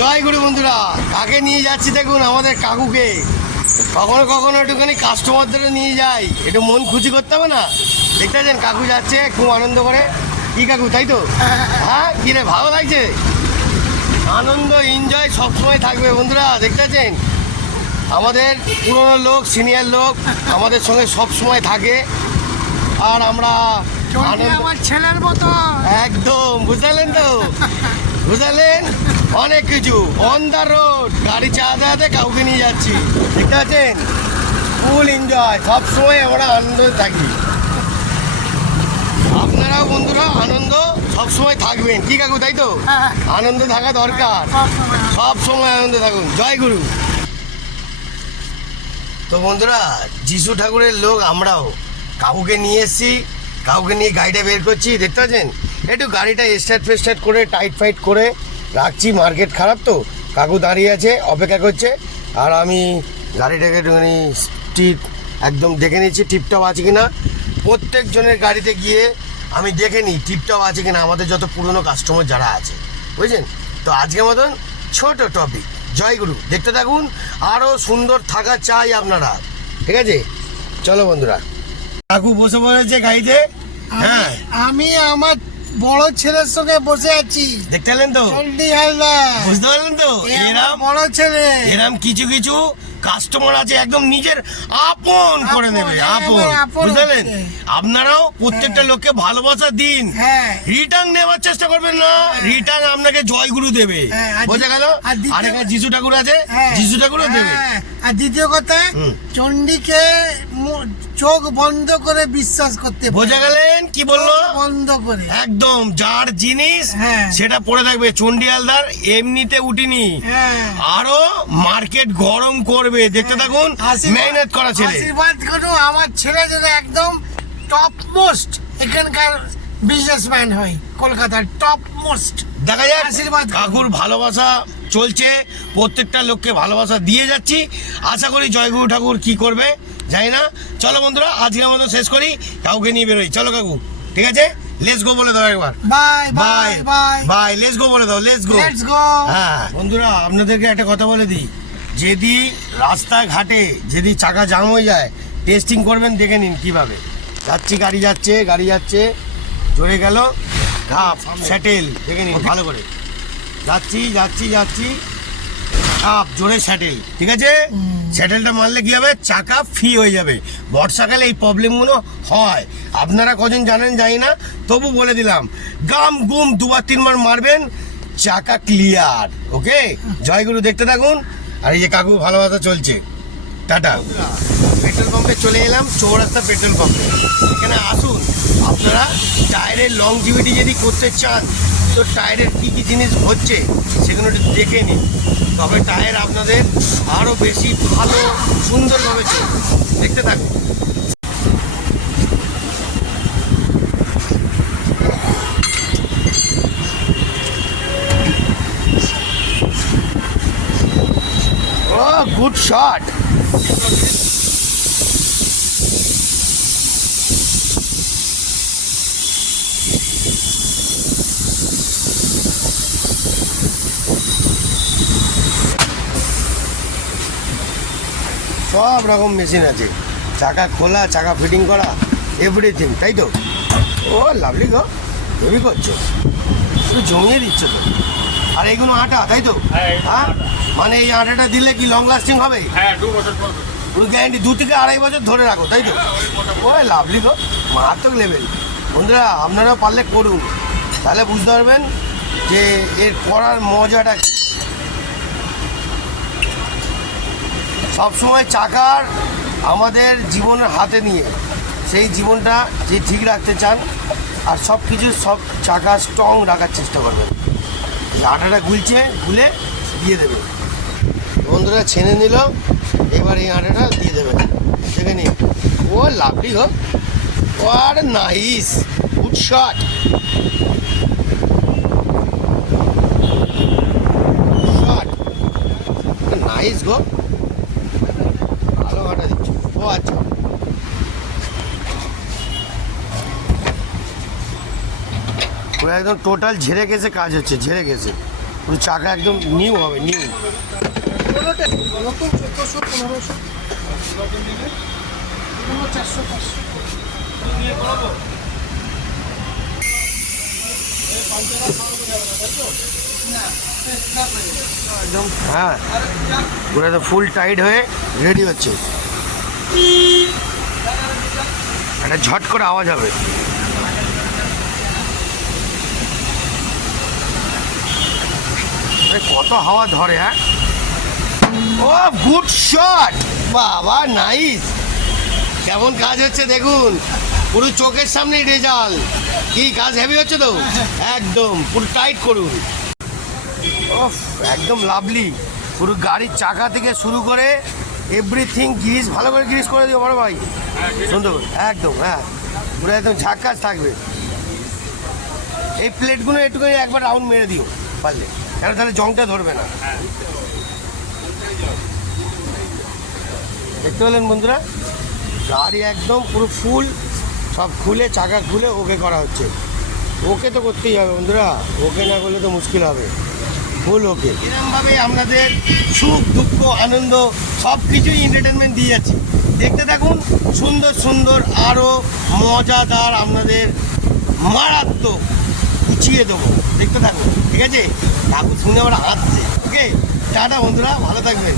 জয় গুরু বন্ধুরা, কাকে নিয়ে যাচ্ছি দেখুন, আমাদের কাকুকে। কখনো কখনো একটুখানি কাস্টমারদের নিয়ে যাই, একটু মন খুশি করতে হবে না। দেখতে পাচ্ছেন কাকু যাচ্ছে খুব আনন্দ করে। কি কাকু, তাই তো? হ্যাঁ, কি রে, ভালো লাগছে? আনন্দ এনজয় সবসময় থাকবে বন্ধুরা। দেখতে পাচ্ছেন আমাদের পুরনো লোক, সিনিয়র লোক আমাদের সঙ্গে সবসময় থাকে। আর আমরা আমার ছেলের মতো একদম, বুঝলেন তো? বুঝলেন, অনেক কিছু অন দ্য রোড গাড়ি চালাতে কাউকে নিয়ে যাচ্ছি। দেখতে পাচ্ছেন, ফুল এনজয়, সবসময় আমরা আনন্দ থাকি। আপনারাও বন্ধুরা আনন্দ সবসময় থাকবেন, কি কাকু, তাই তো? আনন্দ থাকা দরকার, সব সময় আনন্দ থাকুন। জয় গুরু। তো বন্ধুরা, যিশু ঠাকুরের লোক আমরাও কাকুকে নিয়ে এসেছি, কাউকে নিয়ে গাড়িটা বের করছি। দেখতে পাচ্ছেন, একটু গাড়িটা স্টার্ট ফেস্টার্ট করে টাইট ফাইট করে রাখছি। মার্কেট খারাপ তো, কাকু দাঁড়িয়ে আছে অপেক্ষা করছে। আর আমি গাড়িটাকে একটুখানি টিপ একদম দেখে নিচ্ছি টিপটপ আছে কিনা। প্রত্যেকজনের গাড়িতে গিয়ে আমি দেখে নিই টিপটপ আছে কিনা, আমাদের যত পুরনো কাস্টমার যারা আছে, বুঝছেন তো। আজকের মতন ছোট টপিক, জয় গুরু, দেখতে থাকুন। আরও সুন্দর থাকা চাই আপনারা, ঠিক আছে? চলো বন্ধুরা। কাকু বসে পড়েছে গাড়িতে। হ্যাঁ, আমি আমার বড় ছেলের সঙ্গে বসে আছি। দেখতে পেলেন তো? চন্ডি হালদার, বুঝতে পারলেন তো? এরম বড় ছেলে, এরম কিছু কিছু কাস্টমার আছে একদম নিজের আপন করে নেবে, আপন, বুঝলেন? আপনারাও প্রত্যেকটা লোককে ভালোবাসা দিন, রিটার্ন নেওয়ার চেষ্টা করবেন না। রিটার্ন আপনাকে জয়গুরু দেবে, বোঝা গেল? আর এখানে যিশু ঠাকুর আছে, যিশু ঠাকুরও দেবে। আর দ্বিতীয় কথা, চন্ডিকে চোখ বন্ধ করে বিশ্বাস করতে, বোঝা গেলেন কি বললো? বন্ধ করে একদম যার জিনিস সেটা পড়ে থাকবে। চন্ডী হালদার এমনিতে উঠিনি, আরো মার্কেট গরম করবে। দেখতে থাকুন, মেহনত করা ছেলে। আশীর্বাদ করো আমার ছেলে যেন একদম টপ মোস্ট এখানকার বিজনেসম্যান হয়, কলকাতার টপ মোস্ট। দেখা যাক, আশীর্বাদ কাকুর ভালোবাসা চলছে, প্রত্যেকটা লোককে ভালোবাসা দিয়ে যাচ্ছি। আশা করি জয়গুরু ঠাকুর কি করবে জানি না। চলো বন্ধুরা, আজকে আমাদের শেষ করি, কাউকে নিয়ে বেরোই। চলো কাকু, ঠিক আছে? লেটস গো বলে দাও একবার। Bye bye bye bye, let's go বলে দাও, লেটস গো। হ্যাঁ বন্ধুরা, আপনাদেরকে একটা কথা বলে দিই, যদি রাস্তাঘাটে যদি চাকা জাম হয়ে যায়, টেস্টিং করবেন, দেখে নিন কিভাবে যাচ্ছি। গাড়ি যাচ্ছে জোরে গেল, ঘাপ স্যাটেল, দেখে নিন ভালো করে। যাচ্ছি ঘাপ জোরে স্যাটেল, ঠিক আছে? স্যাটেলটা মারলে কি হবে, চাকা ফ্রি হয়ে যাবে। বর্ষাকালে এই প্রবলেমগুলো হয়, আপনারা কজন জানেন জানি না, তবু বলে দিলাম। গাম গুম দুবার তিনবার মারবেন, চাকা ক্লিয়ার। ওকে, জয়গুরু, দেখতে থাকুন। আর এই যে কাকু ভালোবাসা চলছে। টাটা। পেট্রোল পাম্পে চলে এলাম, চৌরাস্তা পেট্রোল পাম্পে। এখানে আসুন, আপনারা টায়ারের লংজিভিটি যদি করতে চান, তো টায়ারের কী কী জিনিস হচ্ছে সেগুলো একটু দেখে নিন, তবে টায়ার আপনাদের আরও বেশি ভালো সুন্দরভাবে চলবে। দেখতে থাকুন। ও, গুড শট। সব রকম মেশিন আছে, চাকা খোলা, চাকা ফিটিং করা, এভরিথিং, তাই তো? ও লাভলি গো, হেভি করছো, তুমি জমিয়ে দিচ্ছ তো। আর এইগুলো আটা, তাই তো? হ্যাঁ, মানে এই আটাটা দিলে কি লং লাস্টিং হবে? পুরো গ্যারান্টি, 2 থেকে 2.5 বছর ধরে রাখো, তাই তো? ও লাভলি গো, মারাত্মক লেভেল। বন্ধুরা, আপনারাও পারলে করুন, তাহলে বুঝতে পারবেন যে এর করার মজাটা কি। সবসময় চাকার আমাদের জীবনের হাতে নিয়ে, সেই জীবনটা যে ঠিক রাখতে চান, আর সব কিছু সব চাকা স্ট্রং রাখার চেষ্টা করবেন। এই আটাটা গুলে দিয়ে দেবে। বন্ধুরা ছেনে নিল, এবার এই আটাটা দিয়ে দেবে, দেখে নিন। ও লাভলি গো, আর নাইস, গুড শট, নাইস গো, ভালো আটা দিচ্ছ। ও আচ্ছা, পুরো একদম টোটাল ঝেড়ে গেছে কাজ হচ্ছে, ঝেড়ে গেছে। পুরো চাকা একদম নিউ হবে, নিউ। নতুন 1400 1500 400 500। একদম হ্যাঁ, পুরো তো ফুল টাইট হয়ে রেডি হচ্ছে। একটা ঝট করে আওয়াজ হবে। কত হাওয়া ধরে, হ্যাঁ। ও গুড শট, বাবা নাইস। কেমন কাজ হচ্ছে দেখুন, পুরো চোখের সামনেই রেজাল্ট। কি কাজ হেভি হচ্ছে তো, একদম পুরো টাইট করুন। ওফ, একদম লাভলি। পুরো গাড়ির চাকা থেকে শুরু করে এভরিথিং গ্রিস ভালো করে গ্রিস করে দিও বড় ভাই, সুন্দর একদম। হ্যাঁ, পুরো একদম ঝাক্কাস থাকবে। এই প্লেটগুলো একটুখানি একবার রাউন্ড মেরে দিও পারলে, কেন তাহলে জংটা ধরবে না। দেখতে পেলেন বন্ধুরা, গাড়ি একদম পুরো ফুল, সব খুলে চাকা খুলে ওকে করা হচ্ছে। ওকে তো করতেই হবে বন্ধুরা, ওকে না করলে তো মুশকিল হবে। ফুল ওকে। এরকমভাবে আপনাদের সুখ দুঃখ আনন্দ সব কিছুই এন্টারটেনমেন্ট দিয়ে যাচ্ছি। দেখতে থাকুন, সুন্দর সুন্দর আরও মজাদার আপনাদের মারাত্মক গুছিয়ে দেবো, দেখতে থাকুন। ঠিক আছে, ঠাকুর শুনে ওরা হাসছে। ওকে, টাটা বন্ধুরা, ভালো থাকবেন।